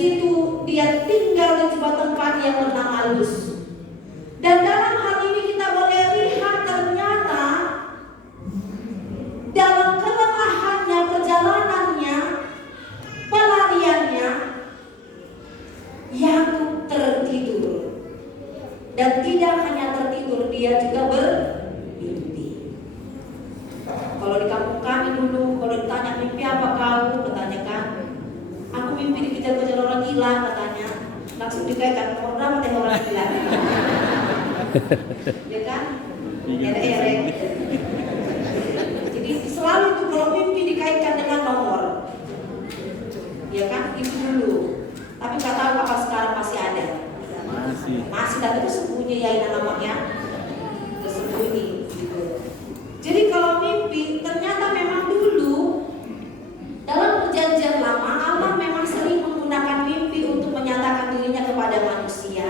situ dia tinggal di sebuah tempat yang bernama Luz. Dan dalam hal ini kita boleh lihat ternyata dalam kelelahannya, perjalanannya, pelariannya, Yakub tertidur. Dan tidak hanya tertidur, dia juga bermimpi. Kalau di kampung kami dulu, kalau ditanya mimpi apa kau, katanya kan, aku mimpi dikejar-kejar orang gila, katanya. Langsung dikaitkan, mau berapa deh orang gila? Ya kan? Erek-erek. Jadi selalu tuh kalau mimpi dikaitkan dengan nomor. Ya kan? Itu dulu. Tapi nggak tahu apa sekarang masih ada. Masih dan tersembunyi ya namanya. Tersembunyi gitu. Jadi kalau mimpi ternyata memang dulu dalam perjanjian lama Allah memang sering menggunakan mimpi untuk menyatakan dirinya kepada manusia.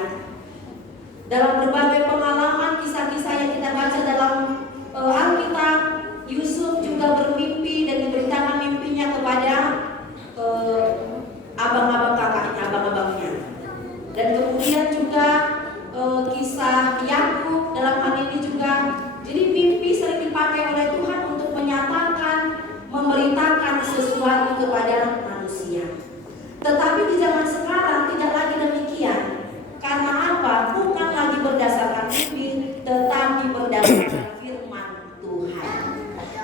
Dalam berbagai pengalaman, kisah-kisah yang kita baca dalam Alkitab, Yusuf juga bermimpi dan diberitakan mimpinya kepada abang-abang kakaknya, abang-abangnya. Dan kemudian juga kisah Yakub dalam hal ini juga. Jadi mimpi sering dipakai oleh Tuhan untuk menyatakan, memberitakan sesuatu kepada manusia. Tetapi di zaman sekarang tidak lagi demikian. Karena apa? Bukan lagi berdasarkan mimpi, tetapi berdasarkan firman Tuhan.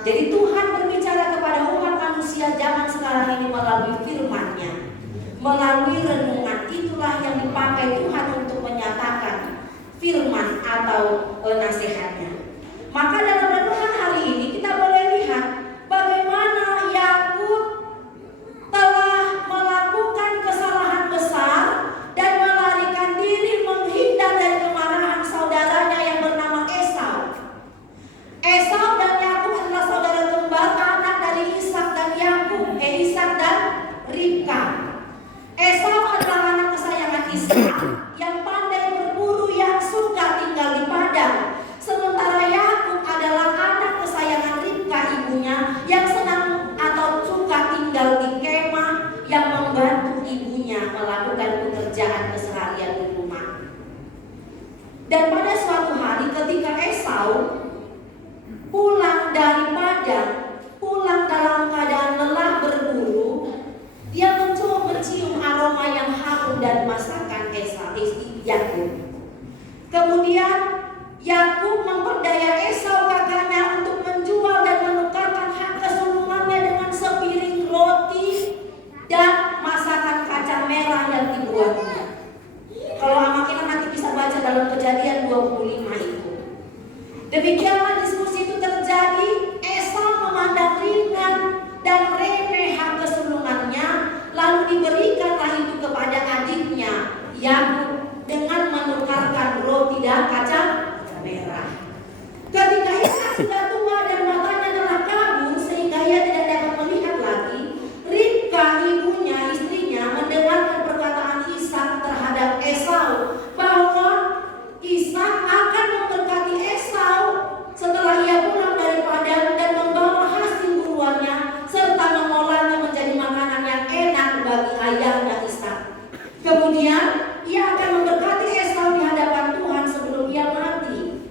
Jadi Tuhan berbicara kepada umat manusia zaman sekarang ini melalui firman-Nya, melalui renungan. Itulah yang dipakai Tuhan untuk menyatakan firman atau nasihatnya. Maka dalam renungan hari ini kita boleh lihat bagaimana Yakub telah melakukan kesalahan besar dan melarikan diri menghindar dari kemarahan saudaranya yang bernama Esau. Esau dan Yakub adalah saudara kembar, anak dari Ishak dan Yakub, Ishak dan Ribka. Esau adalah anak kesayangan Ishak yang pandai berburu, yang suka tinggal di padang. Sementara Yakub adalah anak kesayangan Ribka, ibunya, yang senang atau suka tinggal di kemah, yang membantu ibunya melakukan pekerjaan keseharian di rumah. Dan pada suatu hari ketika Esau pulang dari padang, pulang dalam keadaan lelah berburu, dia mencoba mencium aroma yang harum dari masakan Esau, Yakub. Kemudian Yakub memperdaya Esau kakaknya untuk menjual dan menukarkan hak kesulungannya dengan sepiring roti dan masakan kacang merah yang dibuatnya. Kalau anak kita nanti bisa baca dalam Kejadian 25 itu. Demikianlah diskusi itu terjadi. Esau memandang ringan dan remeh hak kesulungannya, lalu diberikanlah itu kepada adiknya Yakub dengan menukarkan roti dan kacang merah. Ketika Ishak sudah tua dan matanya telah kabur sehingga ia tidak dapat melihat lagi, Ribka ibunya, istrinya, mendengarkan perkataan Ishak terhadap Esau bahwa Ishak akan memberkati Esau setelah ia pulang dari padang dan membawa hasil buruannya serta mengolahnya menjadi makanan yang enak bagi ayahnya Ishak. Kemudian ia akan memberkati Esau di hadapan Tuhan sebelum ia mati.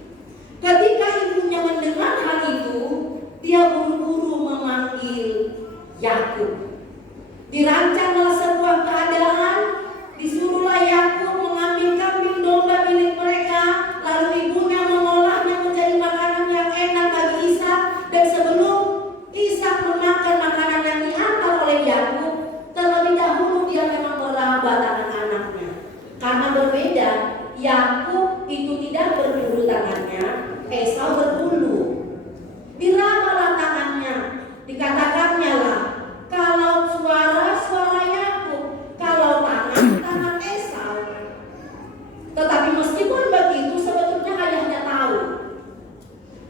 Ketika ibunya mendengar hal itu, dia buru-buru memanggil Yakub. Dirancanglah sebuah keadaan, disuruhlah Yakub mengambil kambing domba milik mereka, lalu ibunya mengolahnya menjadi makanan yang enak bagi Ishak. Dan sebelum Ishak memakan makanan yang diantar oleh Yakub, terlebih dahulu dia memang meraba tangan-anaknya. Karena berbeda, Yakub itu tidak berbulu tangannya, Esau berbulu. Dirabalah tangannya, dikatakannya lah, kalau suara Yakub, kalau tangan Esau. Tetapi meskipun begitu, sebetulnya ayahnya tahu.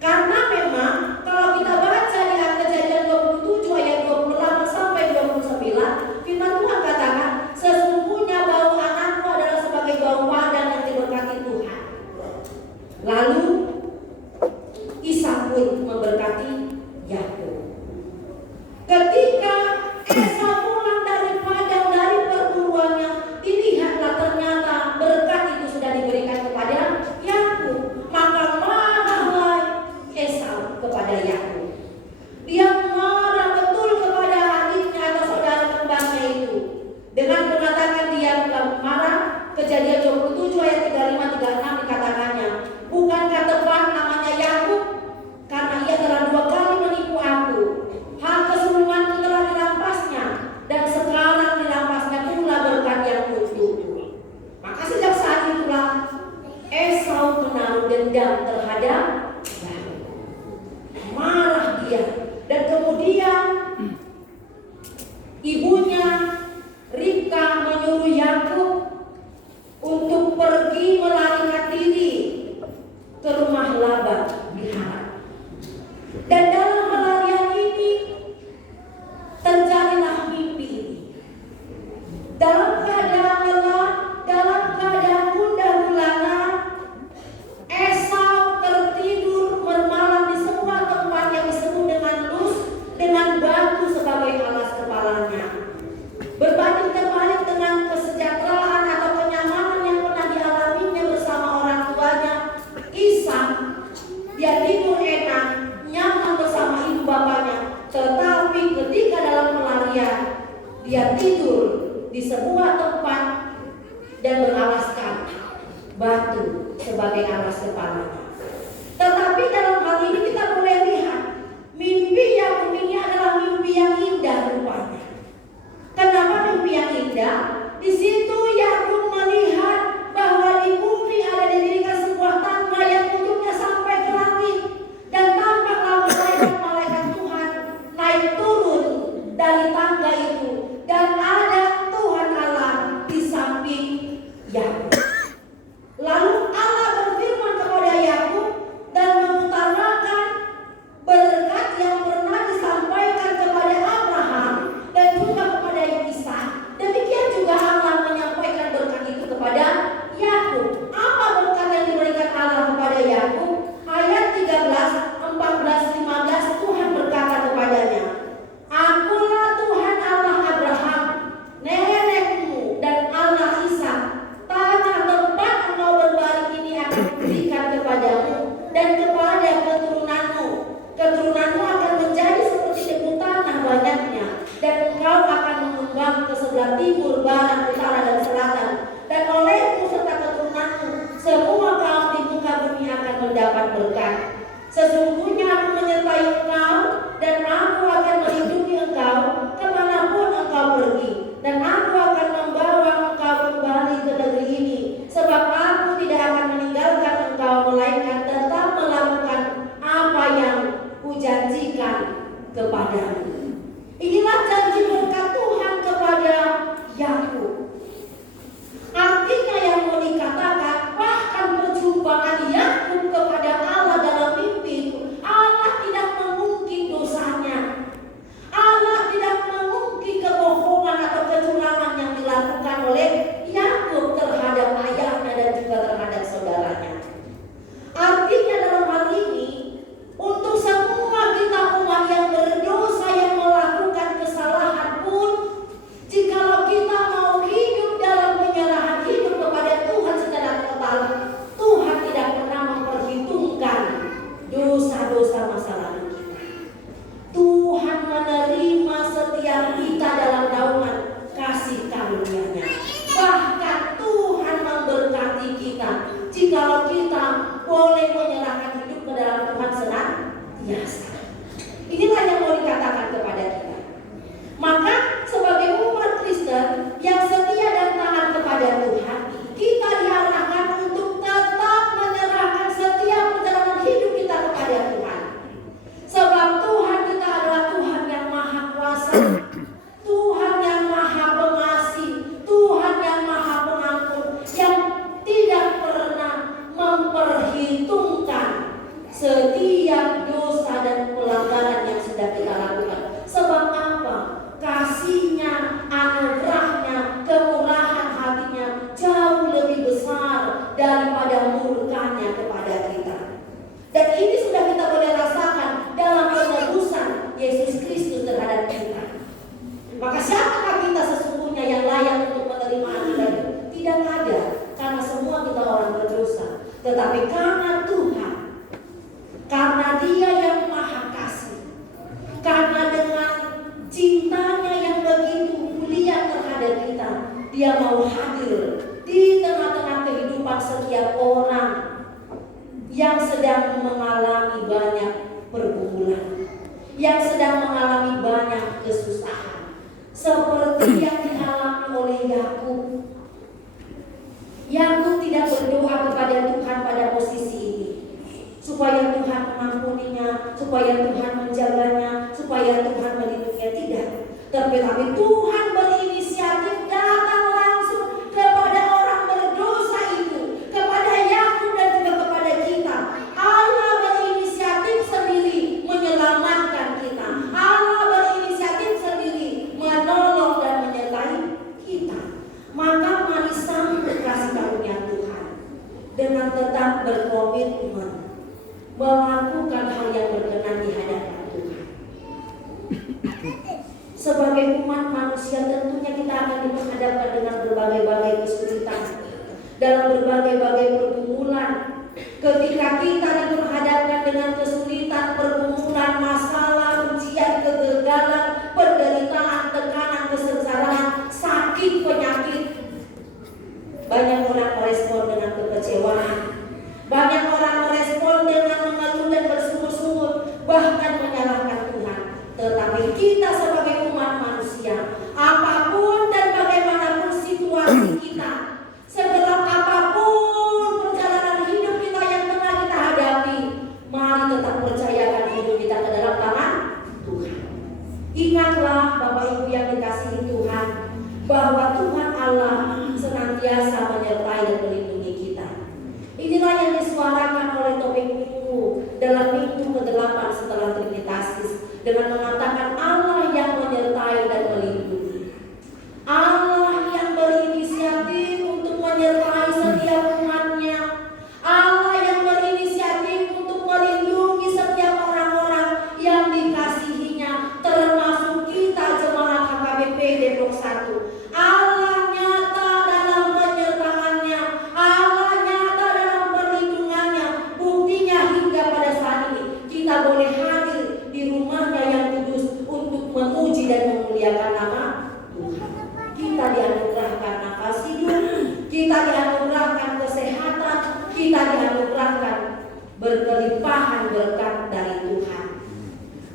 Karena memang kalau kita baca di Kejadian 27 ayat 28 sampai 29, firman Tuhan katakan, sesungguhnya bau anakku adalah sebagai bau padang yang diberkati Tuhan. Lalu kepada Yakub. Marah dia, dan kemudian ibunya Ribka menyuruh Yakub untuk pergi melarikan diri ke rumah Laban di Haran. Dan dalam pelarian ini terjadilah mimpi ini. Dalam keadaan lelah, dalam keadaan gundah gulana, Esau tertidur bermalam di sebuah tempat yang disebut dengan Luz, dengan batu sebagai alas kepalanya. Berbanding terbalik dengan kesejahteraan atau kenyamanan yang pernah dialaminya bersama orang tuanya, Ishak, dia tidur enak, nyaman bersama ibu bapaknya. Tetapi ketika dalam pelarian, dia tidur di sebuah tempat dan beralaskan batu sebagai alas kepalanya. Tetapi dalam hal ini kita boleh lihat, mimpi Yakub ini adalah mimpi yang indah rupanya. Kenapa mimpi yang indah? Di situ Yakub melihat bahwa di bumi ada didirikan sebuah tangga yang ujungnya sampai ke langit, dan tampaklah malaikat Tuhan naik turun dari tangga itu, dan ada Tuhan Allah di samping Yakub. Lalu Allah berfirman kepada Yakub dan mengutarakan berkat yang pernah disampaikan kepada Abraham dan juga kepada Ishak. Demikian juga Allah menyampaikan berkat itu kepada Yakub. Apa berkat yang diberikan Allah kepada Yakub? Ayat 13, 14, 15 Tuhan berkata kepadanya, "Akulah Tuhan Allah Abraham, nenekmu, dan Allah Ishak. Tanah tempat engkau berbaring ini akan kuberikan kepadamu dan kepada keturunanmu. Keturunanmu akan menjadi seperti debu tanah banyaknya, dan engkau akan mengembang ke sebelah timur, barat, utara, dan selatan. Dan olehmu serta keturunanmu, semua kaum di muka bumi akan mendapat berkat. Sesungguhnya aku menyertai engkau, dan aku akan melindungi engkau kemanapun engkau pergi. Dan aku akan membawa engkau kembali ke negeri ini, sebab aku tidak akan meninggalkan engkau, melainkan tetap melakukan apa yang kujanjikan kepadamu." Inilah janji berkat Tuhan kepada Yakub. Artinya yang mau dikatakan, bahkan perjumpaan Yakub kepada Allah dalam mimpi itu, Allah tidak mengungkit dosanya. Allah tidak mengungkit kebohongan atau kecurangan yang dilakukan oleh Yakub terhadap ayahnya dan juga terhadap saudaranya. Artinya dalam hal ini, untuk semua kita umat yang berdosa, yang melakukan kesalahan pun, jikalau kita mau hidup dalam penyerahan hidup kepada Tuhan secara total, Tuhan tidak pernah memperhitungkan dosa-dosa masa lalu kita. Tuhan menerima setiap kita dalam naungan kasih karunia-Nya. Bahkan Tuhan memberkati kita jikalau kita boleh menyerahkan hidup ke dalam Tuhan senantiasa. Inilah yang mau dikatakan kepada kita. Maka sebagai umat Kristen yang setia dan taat kepada Tuhan, kita diarahkan untuk tetap menyerahkan setiap perjalanan hidup kita kepada Tuhan. Sebab Tuhan kita adalah Tuhan yang maha kuasa, Tuhan yang maha pengasih, Tuhan yang maha pengampun, yang tidak pernah memperhitungkan setiap dosa dan pelanggaran yang sudah kita lakukan. Sebab apa? Kasih-Nya, anugerah-Nya, kemurahan hati-Nya jauh lebih besar daripada murka-Nya kepada kita. Dan ini sudah kita boleh rasakan dalam penebusan Yesus Kristus terhadap kita. Maka siapakah kita sesungguhnya yang layak untuk menerima anugerah itu? Tidak ada, karena semua kita orang berdosa. Tetapi karena Tuhan, karena Dia yang maha kasih, karena dengan cintanya yang begitu mulia terhadap kita, Dia mau hadir di tengah-tengah kehidupan setiap orang yang sedang mengalami banyak pergumulan, yang sedang mengalami banyak kesusahan, seperti yang dialami oleh Yakub. Yakub tidak berdoa kepada Tuhan pada posisi ini. supaya Tuhan mengampuninya, supaya Tuhan menjaganya, supaya Tuhan melindunginya. Tidak. Tetapi Tuhan berinisiatif datang langsung kepada orang berdosa itu, kepada Yakub dan juga kepada kita. Allah berinisiatif sendiri menyelamatkan kita. Allah berinisiatif sendiri menolong dan menyertai kita. Maka mari sambut kasih karunia Tuhan dengan tetap berkomitmen melakukan hal yang berkenan di hadapan Tuhan. Sebagai umat manusia tentunya kita akan diperhadapkan dengan berbagai-bagai kesulitan, dalam berbagai-bagai pergumulan. Ketika kita diperhadapkan dengan kesulitan, pergumulan, masalah, ujian, kegagalan, penderitaan, tekanan, kesengsaraan, sakit, penyakit, banyak orang merespon dengan kekecewaan. Banyak orang merespon dengan mengeluh dan bersungut-sungut, bahkan menyalahkan Tuhan. Tetapi kita sebagai umat manusia, apapun dan bagaimanapun situasi kita, segelap apapun perjalanan hidup kita yang tengah kita hadapi, mari tetap percayakan hidup kita ke dalam tangan Tuhan. Ingatlah Bapak Ibu yang dikasihi Tuhan, bahwa Tuhan Allah senantiasa menyertai dan melindungi kita. Inilah yang disuarakan oleh topik minggu dalam minggu ke-8 setelah Trinitatis, dengan mengatakan Allah yang menyertai dan melindungi. Allah yang berinisiatif untuk menyertai setiap umatnya. Allah yang berinisiatif untuk melindungi setiap orang-orang yang dikasihinya, termasuk kita jemaat HKBP Depok 1. Allah nyata dalam penyertaannya, Allah nyata dalam perlindungannya. Buktinya hingga pada saat ini kita boleh hadir di rumahnya yang kudus untuk memuji dan memuliakan nama Tuhan. Kita dianugerahkan nafas hidup, kita dianugerahkan kesehatan, kita dianugerahkan berkelimpahan berkat dari Tuhan.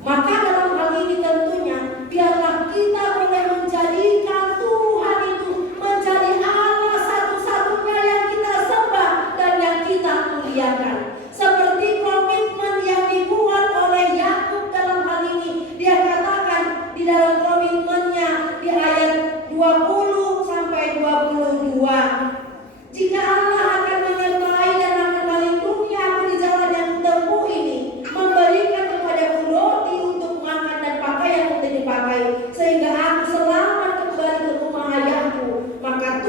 Maka dalam hal ini tentunya biarlah kita boleh menjadikan Tuhan itu menjadi Allah satu-satunya yang kita sembah dan yang kita muliakan. Seperti komitmen yang dibuat oleh Yakub dalam hal ini. Dia katakan di dalam komitmennya di ayat 20 sampai 22, jika Allah akan menyertai dan akan melindungi aku di jalan yang tempuh ini, memberikan kepadaku roti untuk makan dan pakaian untuk dipakai, sehingga aku selamat kembali ke rumah ayahku, maka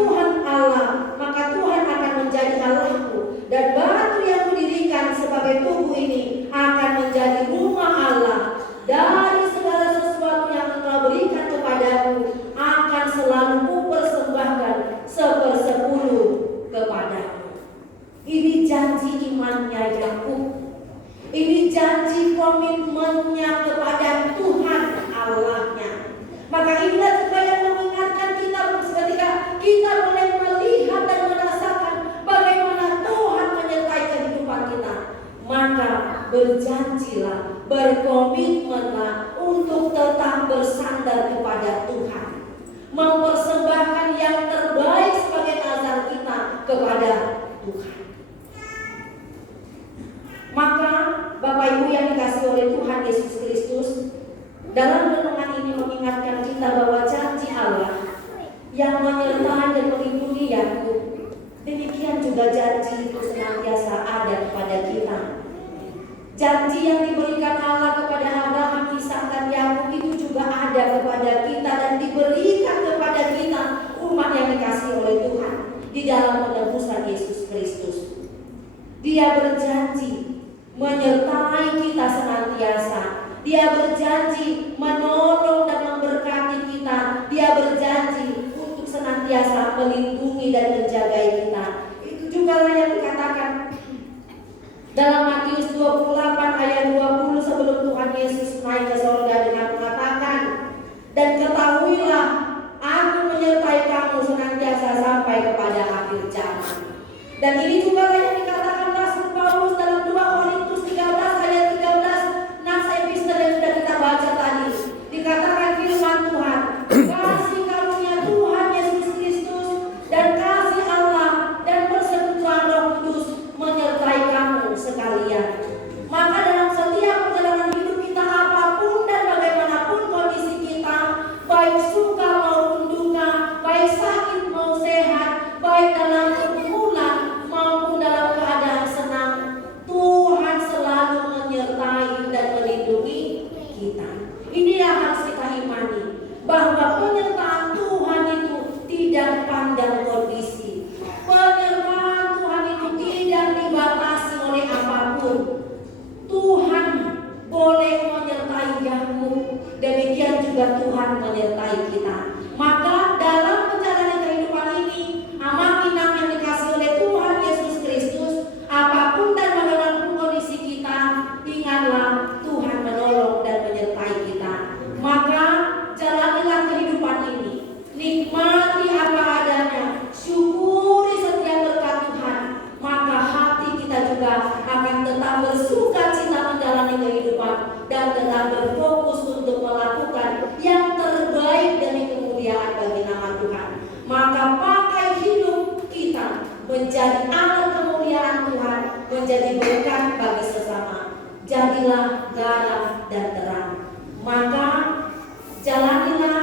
Tuhan akan menjadi Allahku, dan batu yang kudirikan sebagai tubuh ini akan menjadi rumah Allah. Dari segala sesuatu yang Engkau berikan kepadaku akan selalu kupersembahkan 1/10 kepadamu. Ini janji imannya Yakub. Ini janji komitmennya kepada Tuhan Allahnya. Maka inilah juga yang mengingatkan kita ketika kita boleh melihat dan merasakan bagaimana Tuhan menyertai kehidupan kita. Maka berjanjilah, berkomitmenlah untuk tetap bersandar kepada Tuhan, mempersembahkan yang terbaik sebagai nazar kita kepada Tuhan. Maka Bapak Ibu yang dikasihi oleh Tuhan Yesus Kristus, dalam renungan ini mengingatkan kita bahwa janji Allah yang menyertai dan melindungi Yakub, demikian juga janji itu senantiasa ada kepada kita. Janji yang diberikan Allah kepada Abraham, Ishak dan Yakub itu juga ada kepada kita dan diberikan kepada kita umat yang dikasihi oleh Tuhan di dalam penebusan Yesus Kristus. Dia berjanji menyertai kita senantiasa. Dia berjanji menolong dan memberkati kita. Dia berjanji untuk senantiasa melindungi dan menjaga kita. Itu juga yang dikatakan dalam Matius 28 ayat 20 sebelum Tuhan Yesus naik ke surga dengan mengatakan, dan ketahuilah aku menyertai kamu senantiasa sampai kepada akhir zaman. Dan ini juga yang dikatakan Rasul Paulus dalam 2 Korintus 13 ayat 13, nats epistel yang sudah kita baca tadi. Dikatakan firman Tuhan, kasih karunia Tuhan Yesus Kristus dan kasih Allah dan persekutuan Roh Kudus menyertai kamu sekalian. juga Tuhan menyertai kita. Maka dalam perjalanan kehidupan ini, anak-anak yang dikasih oleh Tuhan Yesus Kristus, apapun dan bagaimanapun kondisi kita, ingatlah Tuhan menolong dan menyertai kita. Maka jalanilah kehidupan ini, nikmati apa adanya, syukuri setiap berkat Tuhan. Maka hati kita juga akan tetap bersuka cita menjalani kehidupan dan tetap berfokus untuk melakukan yang terbaik demi kemuliaan bagi nama Tuhan. Maka pakai hidup kita menjadi alat kemuliaan Tuhan, menjadi berkat bagi sesama. Jadilah garam dan terang. Maka jalanilah,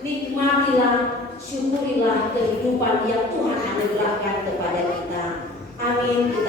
nikmatilah, syukurilah kehidupan yang Tuhan anugerahkan kepada kita. Amin.